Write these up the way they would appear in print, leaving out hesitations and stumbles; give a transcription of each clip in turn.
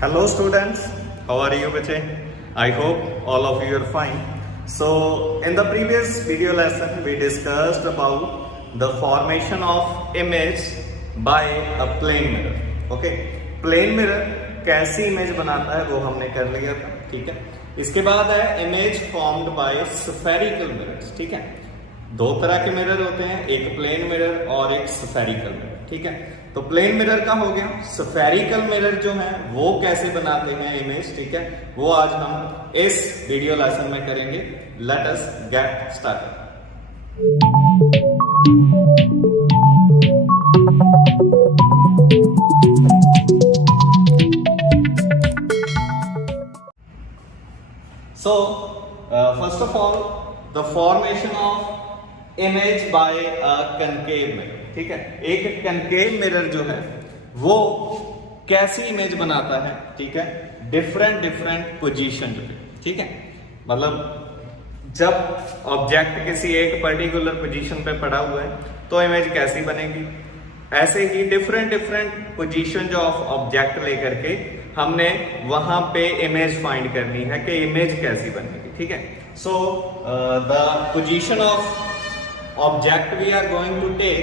Hello students, how are you bache? I hope all of you are fine. So in the previous video lesson we discussed about the formation of image by a plane mirror. Okay, plane mirror कैसी image बनाता है वो हमने कर लिया था, ठीक है। इसके बाद है image formed by spherical mirrors, ठीक है। दो तरह के मिरर होते हैं, एक प्लेन मिरर और एक स्फेरिकल मिरर, ठीक है। तो प्लेन मिरर का हो गया। स्फेरिकल मिरर जो है वो कैसे बनाते हैं इमेज, ठीक है, वो आज हम इस वीडियो लेसन में करेंगे। Let us get started. So first of all the formation of image by a concave mirror, ठीक है। एक कनकेव मिरर जो है वो कैसी इमेज बनाता है, ठीक है, डिफरेंट पोजीशन पे, ठीक है। मतलब जब ऑब्जेक्ट किसी एक पर्टिकुलर पोजीशन पे पड़ा हुआ है तो इमेज कैसी बनेगी, ऐसे ही डिफरेंट पोजीशन जो ऑफ ऑब्जेक्ट लेकर के हमने वहां पे इमेज फाइंड करनी है कि इमेज कैसी बनेगी, ठीक है। So the position of object we are going to take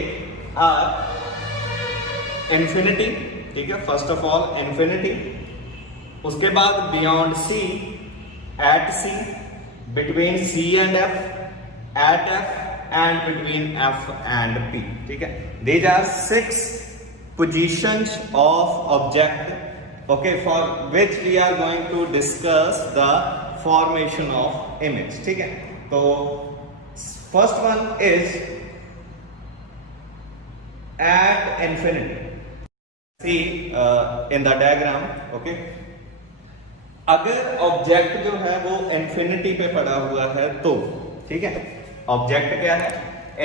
infinity, ठीक है। फर्स्ट ऑफ ऑल इंफिनिटी, उसके बाद beyond C, at C, between C and F, at F and between F and P, ठीक है। These are 6 positions of object, okay, for which we are going to discuss the formation of image, ठीक है। तो first one is at infinity. See in the diagram, okay, अगर object जो है वो infinity पे पड़ा हुआ है तो, ठीक है, ऑब्जेक्ट क्या है,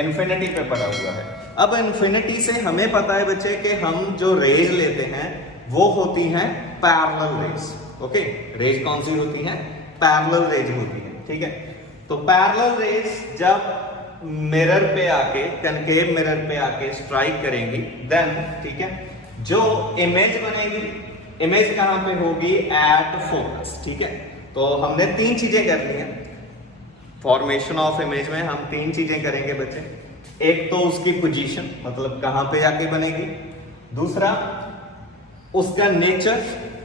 इंफिनिटी पे पड़ा हुआ है। अब इंफिनिटी से हमें पता है बच्चे कि हम जो रेज लेते हैं वो होती हैं पैरेलल रेज, ओके। रेज कौन सी होती है, पैरेलल रेज होती है, ठीक है। तो पैरेलल रेज जब मिरर पे आके, कनकेव मिरर पे आके स्ट्राइक करेंगी देन, ठीक है, जो इमेज बनेगी, इमेज कहां पे होगी, एट फोकस, ठीक है। तो हमने 3 चीजें करनी है फॉर्मेशन ऑफ इमेज में। हम 3 चीजें करेंगे बच्चे। एक तो उसकी पोजीशन, मतलब कहां पे आके बनेगी, दूसरा उसका नेचर,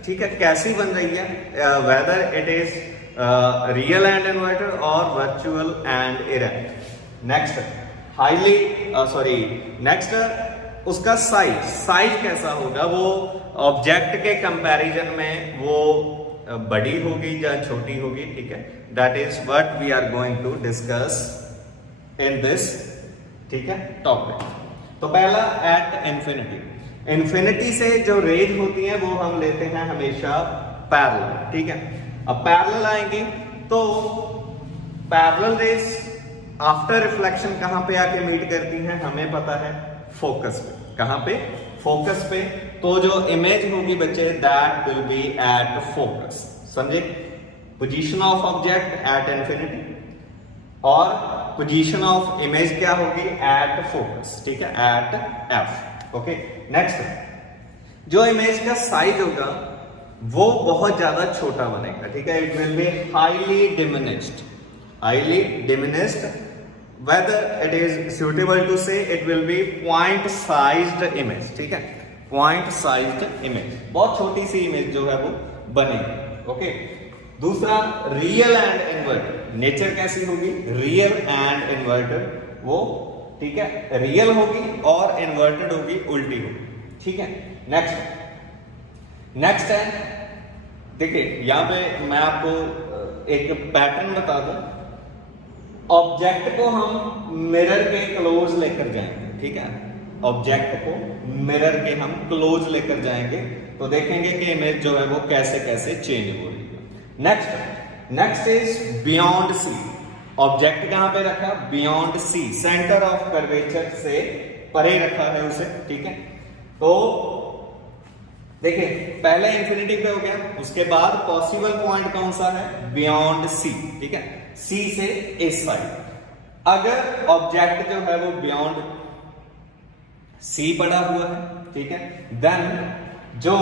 ठीक है, कैसी बन रही है, whether it is real and inverter और virtual and erect. Next next उसका साइज कैसा होगा, वो ऑब्जेक्ट के कंपैरिजन में वो बड़ी होगी या छोटी होगी, ठीक है। That is what we are going to discuss in this, ठीक है, टॉपिक। तो पहला एट इंफिनिटी। इंफिनिटी से जो रेज होती है वो हम लेते हैं हमेशा पैरेलल, ठीक है। अब पैरेलल आएंगी तो पैरेलल रेज आफ्टर रिफ्लेक्शन कहां पे आके मीट करती हैं, हमें पता है फोकस पे। कहां पे, फोकस पे। तो जो इमेज होगी बच्चे that will be at focus, समझे। Position of object at infinity और पोजीशन ऑफ इमेज क्या होगी, एट फोकस, ठीक है, एट एफ, ओके। नेक्स्ट जो इमेज का साइज होगा वो बहुत ज्यादा छोटा बनेगा, ठीक है। It will be highly diminished, whether it is suitable to say it will be point sized image, ठीक है, पॉइंट साइज्ड इमेज, बहुत छोटी सी इमेज जो है वो बनेगी, ओके। दूसरा रियल एंड इन्वर्टर, नेचर कैसी होगी, रियल एंड इन्वर्टर, वो, ठीक है, रियल होगी और इन्वर्टेड होगी, उल्टी होगी, ठीक है। नेक्स्ट है, देखिए यहां पे मैं आपको एक पैटर्न बता दूं। ऑब्जेक्ट को हम मिरर के क्लोज लेकर जाएंगे, ठीक है, ऑब्जेक्ट को मिरर के हम क्लोज लेकर जाएंगे तो देखेंगे कि इमेज जो है वो कैसे कैसे चेंज हो रही है। Next is beyond C. Object कहां पे रखा, beyond C, centre of curvature से परे रखा है उसे, ठीक है। तो देखिए पहले इंफिनिटी पे हो गया, उसके बाद पॉसिबल पॉइंट कौन सा है, बियॉन्ड सी, ठीक है, सी से इस साइड। अगर ऑब्जेक्ट जो है वो बियॉन्ड सी पड़ा हुआ है, ठीक है, देन जो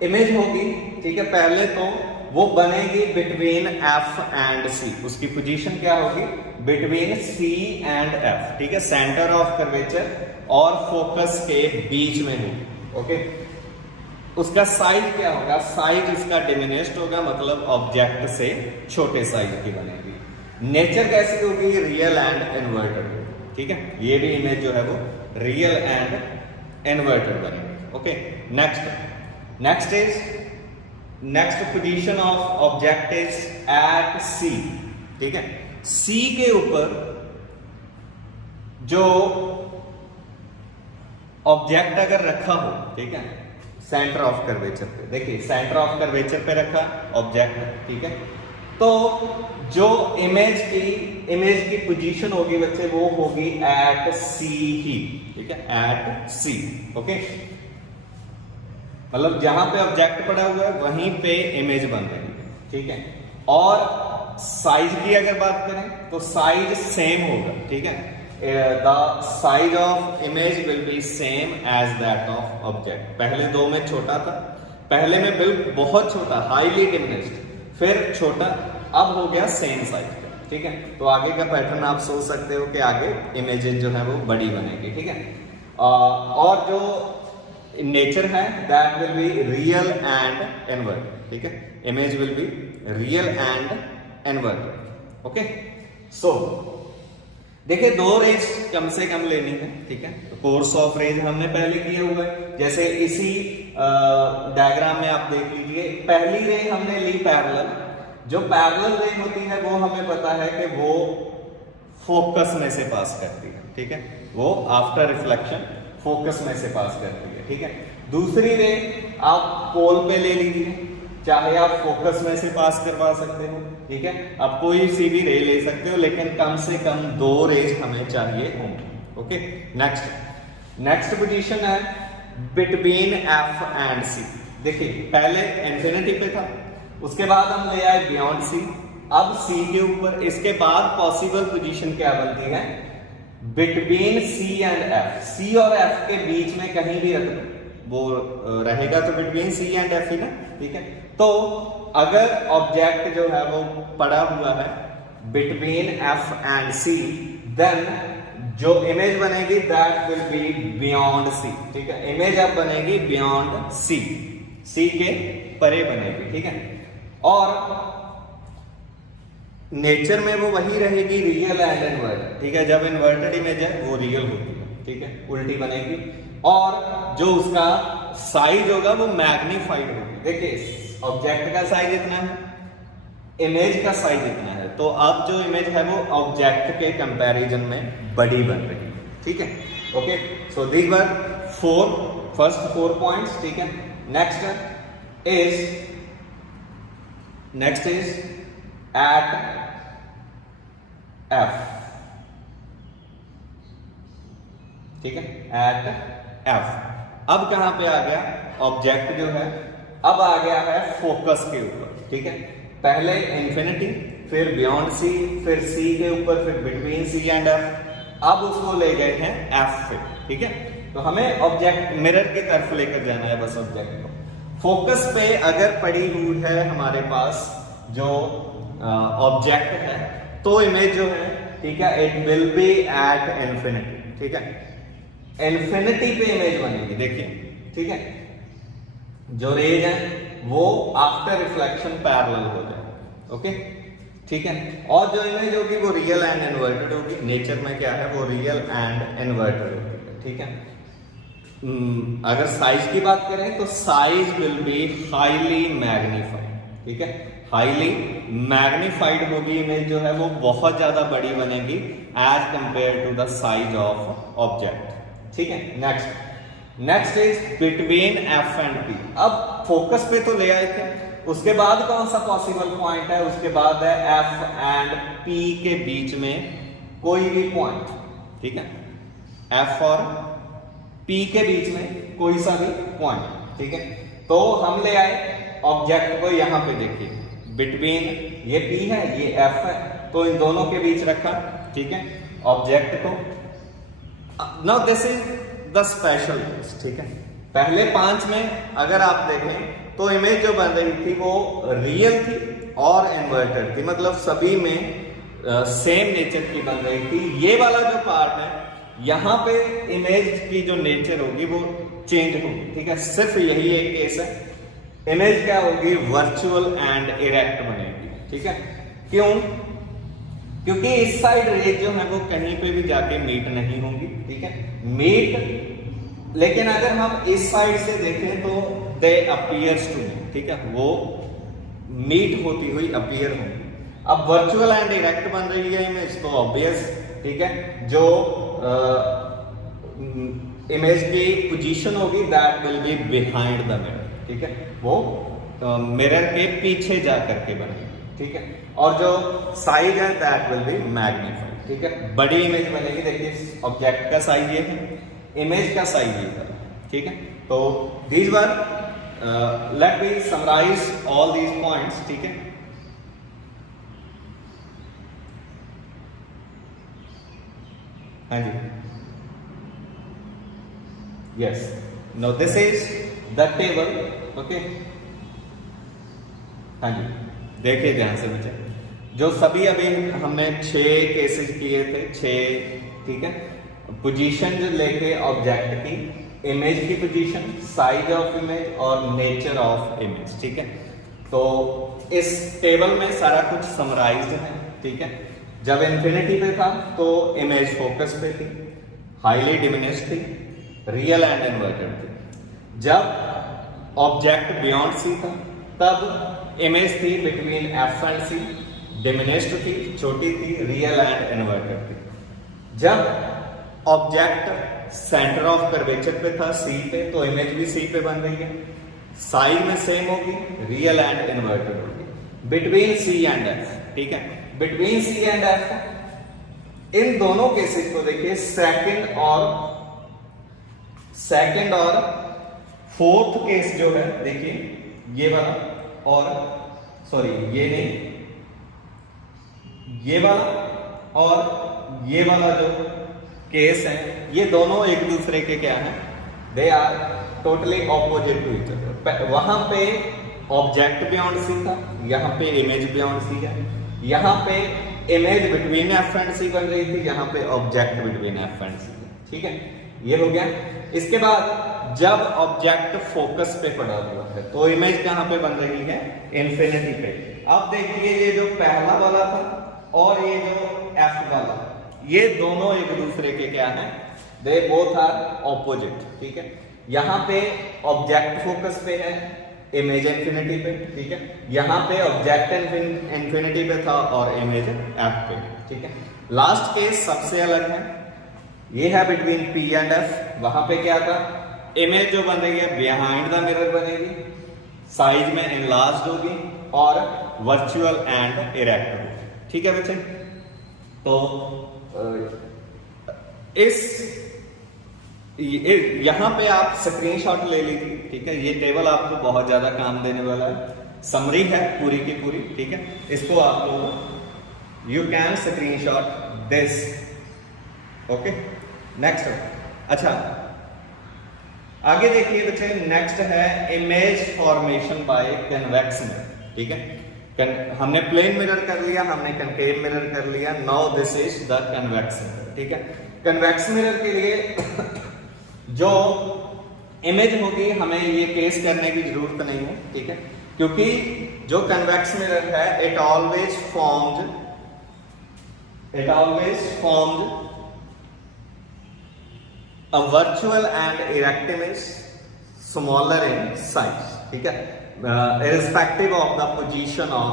इमेज होगी, ठीक है, पहले तो वो बनेगी बिटवीन एफ एंड सी, उसकी पोजीशन क्या होगी, बिटवीन सी एंड एफ, ठीक है, सेंटर ऑफ कर्वेचर और फोकस के बीच में होगी, ओके। उसका साइज क्या होगा, साइज इसका डिमिनिश्ड होगा, मतलब ऑब्जेक्ट से छोटे साइज की बनेगी। नेचर कैसी होगी, रियल एंड इन्वर्टेड, ठीक है, ये भी इमेज जो है वो रियल एंड इन्वर्टेड बनेगी, okay. Next position of object is at C, ठीक है, सी के ऊपर जो ऑब्जेक्ट अगर रखा हो, ठीक है, सेंटर ऑफ कर्वेचर पे, देखिए सेंटर ऑफ कर्वेचर पे रखा ऑब्जेक्ट, ठीक है, तो जो इमेज की पोजीशन होगी बच्चे वो होगी एट सी ही, ठीक है, एट सी, ओके, मतलब जहां पे ऑब्जेक्ट पड़ा हुआ है वहीं पे इमेज बन रही है, ठीक है। और साइज की अगर बात करें तो साइज सेम होगा, ठीक है, the size of image will be same as that of object. पहले दो में छोटा था, पहले में बिल्कुल बहुत छोटा, हाईली डिमिनिश्ड, फिर छोटा, अब हो गया सेम साइज का, ठीक है। तो आगे का पैटर्न आप सोच सकते हो कि आगे इमेजेस जो है वो बड़ी बनेगी, ठीक है। और जो नेचर है that will be real and inverted, ठीक है, image will be real and inverted, okay. So देखिए दो रेज कम से कम लेनी है, ठीक है, तो कोर्स ऑफ रेज हमने पहले किया हुआ है, जैसे इसी डायग्राम में आप देख लीजिए, पहली रे हमने ली पैरेलल, जो पैरेलल रे होती है वो हमें पता है कि वो फोकस में से पास करती है, ठीक है, वो आफ्टर रिफ्लेक्शन फोकस में से पास करती है, ठीक है। दूसरी रे आप पोल पे ले लीजिए, चाहे आप फोकस में से पास करवा सकते हो, ठीक है, आप कोई सी भी रे ले सकते हो, लेकिन कम से कम दो रेज हमें चाहिए होंगी, ओके। नेक्स्ट पोजीशन है बिटवीन एफ एंड सी। देखिए पहले इंफिनिटी पे था, उसके बाद हम ले आए बियॉन्ड सी, अब सी के ऊपर, इसके बाद पॉसिबल पोजीशन क्या बनती है, बिटवीन सी एंड एफ, सी और एफ के बीच में कहीं भी रख दो, वो रहेगा तो बिटवीन सी एंड एफ ही ना, ठीक है। तो अगर ऑब्जेक्ट जो है वो पड़ा हुआ है between F and C, then जो इमेज बनेगी that will be beyond C, ठीक है, इमेज अब बनेगी बियॉन्ड सी, सी के परे बनेगी, ठीक है। और नेचर में वो वही रहेगी रियल एंड इनवर्टेड, ठीक है, जब इन्वर्टेड इमेज है वो रियल होती है, ठीक है, उल्टी बनेगी, और जो उसका साइज होगा वो मैग्नीफाइड होगी। देखिए ऑब्जेक्ट का साइज इतना है, इमेज का साइज इतना है, तो अब जो इमेज है वो ऑब्जेक्ट के कंपैरिजन में बड़ी बन रही है, ठीक है, okay. So these were first four points, ठीक है। नेक्स्ट इज एट एफ, ठीक है, एट एफ। अब कहां पे आ गया ऑब्जेक्ट जो है, अब आ गया है फोकस के ऊपर, ठीक है, पहले इंफिनिटी, फिर बियॉन्ड सी, फिर सी के ऊपर, फिर बिटवीन सी एंड एफ, अब उसको ले गए हैं एफ पे, ठीक है। तो हमें ऑब्जेक्ट मिरर की तरफ लेकर जाना है बस ऑब्जेक्ट को। फोकस पे अगर पड़ी हुई है हमारे पास जो ऑब्जेक्ट है, तो इमेज जो है, ठीक है, it will be at infinity, ठीक है, इंफिनिटी पे इमेज बनेगी, देखिए, ठीक है, जो रेज है वो आफ्टर रिफ्लेक्शन पैरेलल हो जाए, ओके, ठीक है। और जो इमेज होगी वो रियल एंड इनवर्टेड होगी, नेचर में क्या है वो रियल एंड इनवर्टेड होगी, ठीक है। अगर साइज की बात करें तो size will be highly magnified, ठीक है, हाईली मैग्नीफाइड होगी इमेज जो है वो बहुत ज्यादा बड़ी बनेगी as compare to the size of object, ठीक है। Next is between F and P. अब फोकस पे तो ले आए थे, उसके बाद कौन सा पॉसिबल पॉइंट है, उसके बाद है एफ एंड पी के बीच में कोई भी पॉइंट, ठीक है, एफ और पी के बीच में कोई सा भी पॉइंट, ठीक है। तो हम ले आए ऑब्जेक्ट को, यहां पे देखिए बिटवीन, ये पी है ये एफ है, तो इन दोनों के बीच रखा, ठीक है, ऑब्जेक्ट को। Now this is the special case, ठीक है, पहले 5 में अगर आप देखें तो इमेज जो बन रही थी वो रियल थी और इन्वर्टेड थी, मतलब सभी में सेम नेचर की बन रही थी। ये वाला जो पार्ट है यहाँ पे इमेज की जो नेचर होगी वो चेंज होगी, ठीक है। सिर्फ यही एक केस है, इमेज क्या होगी, वर्चुअल एंड इरेक्ट बनेगी, ठीक है। क्यों? क्योंकि इस साइड रेज जो है वो कहीं पे भी जाके मीट नहीं होंगी, ठीक है, मीट। लेकिन अगर हम इस साइड से देखें तो दे अपीयर्स टू मी, ठीक है, वो मीट होती हुई अपीयर होंगी। अब वर्चुअल एंड इरेक्ट बन रही है इमेज तो ऑब्वियस, ठीक है, जो इमेज की पोजीशन होगी that will be behind the mirror, ठीक है, वो मिरर के पीछे जा करके बनेगी, ठीक है। और जो साइज है दैट विल बी मैग्नीफाइड, ठीक है, बड़ी इमेज बनेगी। देखिए ऑब्जेक्ट का साइज ये है, इमेज का साइज ये है, ठीक है। तो these were let me summarise all these points, ठीक है। हाँ जी, yes, no this is the table, okay. हाँ जी, देखिए ध्यान से बच्चे, जो सभी अभी हमने 6 केसेस किए थे, 6, ठीक है, पोजीशन जो लेके ऑब्जेक्ट की, इमेज की पोजीशन, साइज ऑफ इमेज और नेचर ऑफ इमेज, ठीक है। तो इस टेबल में सारा कुछ समराइज्ड है, ठीक है। जब इन्फिनिटी पे था तो इमेज फोकस पे थी, हाईली डिमिनिश्ड थी, रियल एंड इन्वर्टेड थी। जब ऑब्जेक्ट बियॉन्ड सी था तब इमेज थी between F and C, diminished थी, छोटी थी, रियल एंड इन्वर्टेड थी। जब ऑब्जेक्ट सेंटर ऑफ कर्वेचर पे था सी पे, तो इमेज भी सी पे बन रही है, साइज में सेम होगी, रियल एंड इन्वर्टेड होगी। बिटवीन सी एंड एफ, ठीक है, बिटवीन सी एंड एफ, इन दोनों केसेस को देखिए, सेकंड और फोर्थ केस जो है, देखिए ये वाला और सॉरी ये नहीं, ये वाला और ये वाला जो केस है, ये दोनों एक दूसरे के क्या है, they are totally opposite to each other. वहां पे ऑब्जेक्ट बियॉन्ड सी था, यहां पे इमेज बियॉन्ड सी है। यहां पे इमेज बिटवीन एफ एंड सी बन रही थी, यहां पे ऑब्जेक्ट बिटवीन एफ एंड सी, ठीक है, ये हो गया। इसके बाद जब ऑब्जेक्ट फोकस पे पड़ा हुआ है तो इमेज कहां पे बन रही है, इन्फिनिटी पे। अब देखिए ये जो पहला वाला था और ये जो एफ वाला, ये दोनों एक दूसरे के क्या है, दे बोथ आर ऑपोजिट, ठीक है। यहां पे ऑब्जेक्ट फोकस पे है, इमेज इन्फिनिटी पे, ठीक है। यहां पे ऑब्जेक्ट इन्फिनिटी पे था और इमेज एफ पे, ठीक है। लास्ट केस सबसे अलग है, ये है बिटवीन पी एंड एफ। वहां पे क्या था, इमेज जो बन रही है बिहाइंड द मिरर बनेगी, साइज में एनलार्ज्ड होगी और वर्चुअल एंड इरेक्ट होगी, ठीक है बच्चे। तो यहां पे आप स्क्रीनशॉट ले लीजिए, ठीक है। ये टेबल आपको बहुत ज्यादा काम देने वाला है, समरी है पूरी की पूरी, ठीक है। इसको आप लोग you can screenshot this, okay. Next, अच्छा आगे देखिए बच्चे, नेक्स्ट है image formation by convex mirror, ठीक है। हमने प्लेन मिरर कर लिया, हमने कनकेव मिरर कर लिया, now this is the convex mirror, ठीक है। कन्वेक्स मिरर के लिए जो इमेज होगी, हमें ये केस करने की जरूरत नहीं है, ठीक है, क्योंकि जो कन्वेक्स मिरर है it always formed a virtual and erect image smaller in size, ठीक है, irrespective of the position of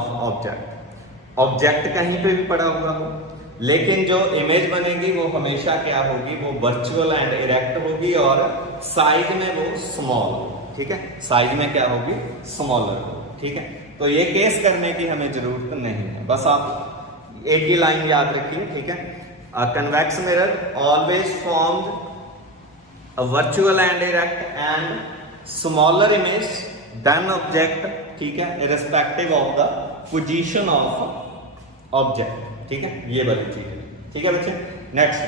object कहीं पे भी पड़ा हुआ हो, लेकिन जो इमेज बनेगी वो हमेशा क्या होगी, वो वर्चुअल एंड इरेक्ट होगी और साइज में वो स्मॉल होगी, ठीक है, साइज में क्या होगी, स्मॉलर होगी, ठीक है। तो ये केस करने की हमें जरूरत नहीं है, बस आप एक ही लाइन याद रखिए, ठीक है। Convex mirror always formed a virtual and erect and smaller image than object, ठीक है, irrespective of the position of object, ठीक है, ये वाली चीज है, ठीक है बच्चे। नेक्स्ट